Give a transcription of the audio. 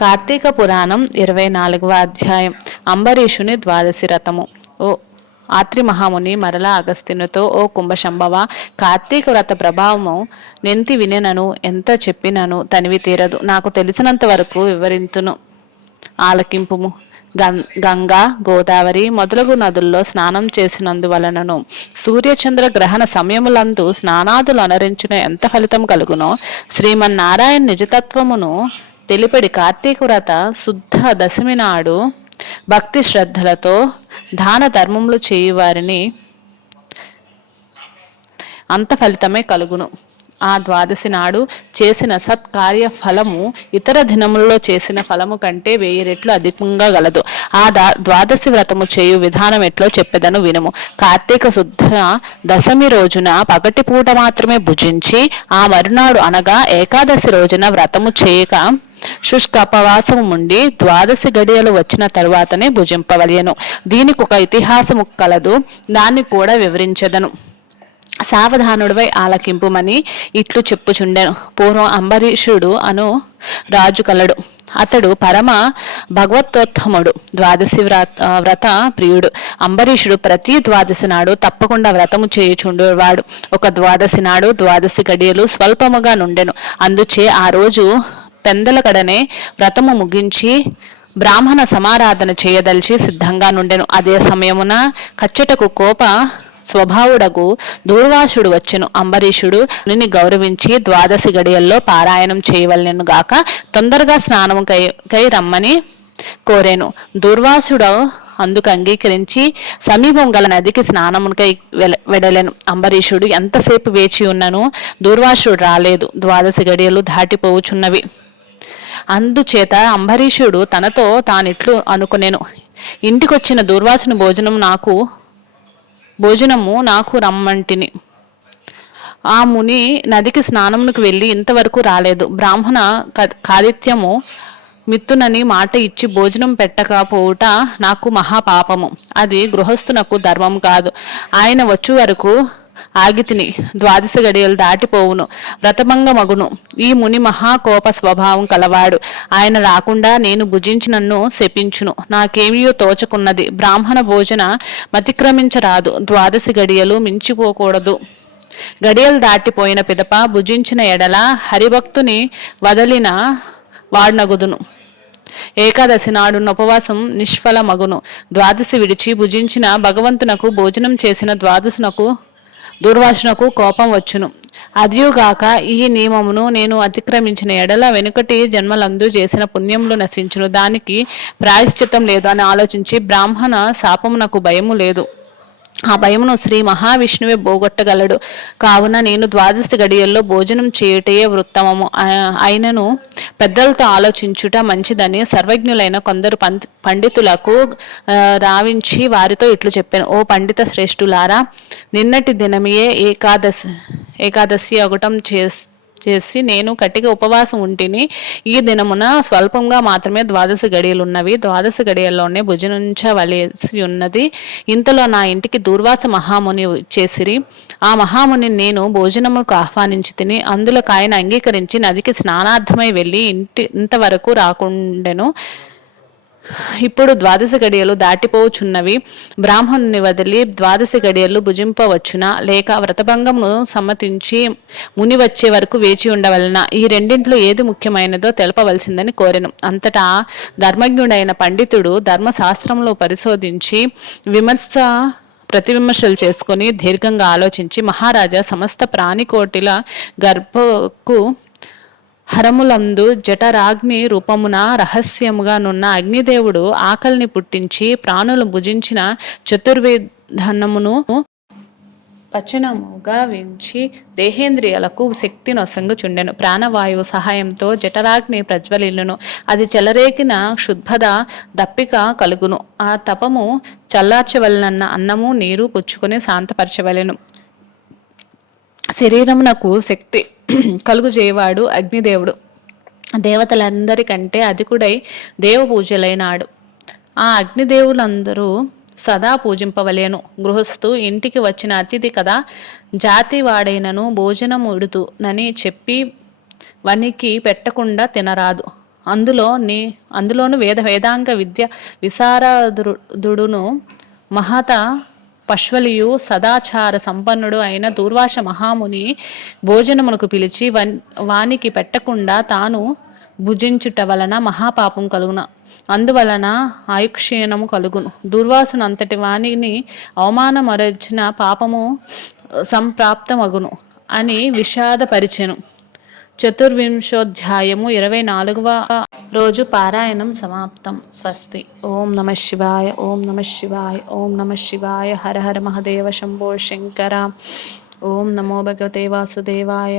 కార్తీక పురాణం ఇరవై నాలుగవ అధ్యాయం. అంబరీషుని ద్వాదశి రథము. ఓ ఆత్రి మహాముని మరలా అగస్తినుతో ఓ కుంభశంభవ కార్తీక వ్రత ప్రభావము నెంతి వినెనను ఎంత చెప్పినను తనివి తీరదు. నాకు తెలిసినంత వరకు వివరింతును. ఆలకింపుము. గం గంగా గోదావరి మొదలగు నదుల్లో స్నానం చేసినందువలనను సూర్యచంద్ర గ్రహణ సమయములందు స్నానాదులు అనరించిన ఎంత ఫలితం కలుగునో శ్రీమన్నారాయణ నిజతత్వమును తెలిపడి కార్తీక వ్రత శుద్ధ దశమి నాడు భక్తి శ్రద్ధలతో దాన ధర్మములు చేయువారిని అంత ఫలితమే కలుగును. ఆ ద్వాదశి నాడు చేసిన సత్కార్య ఫలము ఇతర దినములలో చేసిన ఫలము కంటే వెయ్యి రెట్లు అధికంగా గలదు. ఆ దా ద్వాదశి వ్రతము చేయు విధానం ఎట్లో చెప్పెదను వినుము. కార్తీక శుద్ధ దశమి రోజున పగటి పూట మాత్రమే భుజించి ఆ మరునాడు అనగా ఏకాదశి రోజున వ్రతము చేయక శుష్క అపవాసము ఉండి ద్వాదశి గడియలు వచ్చిన తరువాతనే భుజింపవలయను దీనికి ఒక ఇతిహాసము కలదు. దాన్ని కూడా వివరించదను. సావధానుడిపై ఆలకింపుమని ఇట్లు చెప్పుచుండెను. పూర్వం అంబరీషుడు అను రాజు కలడు. అతడు పరమ భగవత్తోత్తముడు ద్వాదశి వ్రత వ్రత ప్రియుడు. అంబరీషుడు ప్రతి ద్వాదశి నాడు తప్పకుండా వ్రతము చేయుచుండేవాడు. ఒక ద్వాదశి నాడు ద్వాదశి గడియలు స్వల్పముగా నుండెను. అందుచే ఆ రోజు పెందల కడనే వ్రతము ముగించి బ్రాహ్మణ సమారాధన చేయదలిచి సిద్ధంగా నుండెను. అదే సమయమున కచ్చటకు కోప స్వభావుడకు దూర్వాసుడు వచ్చెను. అంబరీషుడు నిన్ను గౌరవించి ద్వాదశి గడియల్లో పారాయణం చేయవలెను గాక తొందరగా స్నానం కై కై రమ్మని కోరాను. దూర్వాసుడు అందుకు అంగీకరించి సమీపం గల నదికి స్నానమునకై వెడలేను. అంబరీషుడు ఎంతసేపు వేచి ఉన్నను? దూర్వాసుడు రాలేదు. ద్వాదశి గడియలు దాటిపోవుచున్నవి. అందుచేత అంబరీషుడు తనతో తానిట్లు అనుకునేను. ఇంటికొచ్చిన దూర్వాసుని భోజనం నాకు భోజనము నాకు రమ్మంటిని. ఆ ముని నదికి స్నానమునకు వెళ్ళి ఇంతవరకు రాలేదు. బ్రాహ్మణ కాదిత్యము మిత్తునని మాట ఇచ్చి భోజనం పెట్టకపోవుట నాకు మహాపాపము. అది గృహస్థునకు ధర్మం కాదు. ఆయన వచ్చే వరకు ఆగితిని ద్వాదశ గడియలు దాటిపోవును వ్రతభంగమగును. ఈ ముని మహాకోప స్వభావం కలవాడు. ఆయన రాకుండా నేను భుజించినన్ను శపించును. నాకేమియో తోచకున్నది. బ్రాహ్మణ భోజన మతిక్రమించరాదు. ద్వాదశి గడియలు మించిపోకూడదు. గడియలు దాటిపోయిన పిదప భుజించిన ఎడల హరిభక్తుని వదలిన వాడ్నగుదును. ఏకాదశి నాడున్న ఉపవాసం నిష్ఫలమగును. ద్వాదశి విడిచి భుజించిన భగవంతునకు భోజనం చేసిన ద్వాదశునకు దుర్వాసనకు కోపం వచ్చును. అదియుగాక ఈ నియమమును నేను అతిక్రమించిన ఎడల వెనుకటి జన్మలందు చేసిన పుణ్యములు నశించును. దానికి ప్రాయశ్చిత్తం లేదు అని ఆలోచించి బ్రాహ్మణ శాపమునకు భయము లేదు. ఆ భయమును శ్రీ మహావిష్ణువే పోగొట్టగలడు. కావున నేను ద్వాదశి గడియల్లో భోజనం చేయుటయే వృత్తమము. ఆయనను అయినను పెద్దలతో ఆలోచించుట మంచిదని సర్వజ్ఞులైన కొందరు పండితులకు రావించి వారితో ఇట్లు చెప్పాను. ఓ పండిత శ్రేష్ఠులారా నిన్నటి దినమియే ఏకాదశి ఏకాదశి ఒకటం చేస్ చేసి నేను కట్టిక ఉపవాసం ఉంటిని ఈ దినమున స్వల్పంగా మాత్రమే ద్వాదశ గడియలు ఉన్నవి ద్వాదశ గడియల్లోనే భుజనించవలసి ఉన్నది. ఇంతలో నా ఇంటికి దూర్వాస మహాముని చేసిరి. ఆ మహాముని నేను భోజనముకు ఆహ్వానించి తిని అందులోకి ఆయన అంగీకరించి నదికి స్నానార్థమై వెళ్ళి ఇంటి ఇంతవరకు రాకుండెను. ఇప్పుడు ద్వాదశ గడియలు దాటిపోవచ్చున్నవి. బ్రాహ్మణుని వదిలి ద్వాదశ గడియలు భుజింపవచ్చునా లేక వ్రతభంగమును సమ్మతించి ముని వచ్చే వరకు వేచి ఉండవలన? ఈ రెండింటిలో ఏది ముఖ్యమైనదో తెలపవలసిందని కోరెను. అంతటా ధర్మజ్ఞుడైన పండితుడు ధర్మశాస్త్రంలో పరిశోధించి విమర్శ ప్రతివిమర్శలు చేసుకొని దీర్ఘంగా ఆలోచించి మహారాజా సమస్త ప్రాణికోటిల గర్భకు హరములందు జఠరాగ్ని రూపమున రహస్యముగా నున్న అగ్నిదేవుడు ఆకలిని పుట్టించి ప్రాణులు భుజించిన చతుర్వేదనమును పచనముగా వించి దేహేంద్రియాలకు శక్తి నొసంగుచుండెను ప్రాణవాయువు సహాయంతో జఠరాగ్ని ప్రజ్వలిల్లును. అది చెలరేగిన క్షుద్భద దప్పిక కలుగును. ఆ తపము చల్లార్చవలనన్న అన్నము నీరు పుచ్చుకొని శాంతపరచవలెను. శరీరమునకు శక్తి కలుగు చేయవాడు అగ్నిదేవుడు. దేవతలందరికంటే అధికుడై దేవ పూజలైనాడు ఆ అగ్నిదేవులందరూ సదా పూజింపవలేను. గృహస్థు ఇంటికి వచ్చిన అతిథి కదా జాతి వాడైనను భోజనముడుతు నని చెప్పి వనికి పెట్టకుండా తినరాదు. అందులో నీ అందులోను వేద వేదాంగ విద్య విశారదుడును మహత పశ్వలియు సదాచార సంపన్నుడు అయిన దూర్వాస మహాముని భోజనమునకు పిలిచి వన్ వానికి పెట్టకుండా తాను భుజించుట వలన మహాపాపం కలుగున. అందువలన ఆయుక్షీణము కలుగును. దుర్వాసును అంతటి వాణిని అవమానమరచిన పాపము సంప్రాప్తమగును అని విషాదపరిచెను. చతుర్వింశోధ్యాయము ఇరవై నాలుగవ రోజు పారాయణం సమాప్తం స్వస్తి ఓం నమ శివాయ ఓం నమ శివాయ ఓం నమ శివాయ హర హర మహదేవ శంభో శంకర ఓం నమో భగవతే వాసుదేవాయ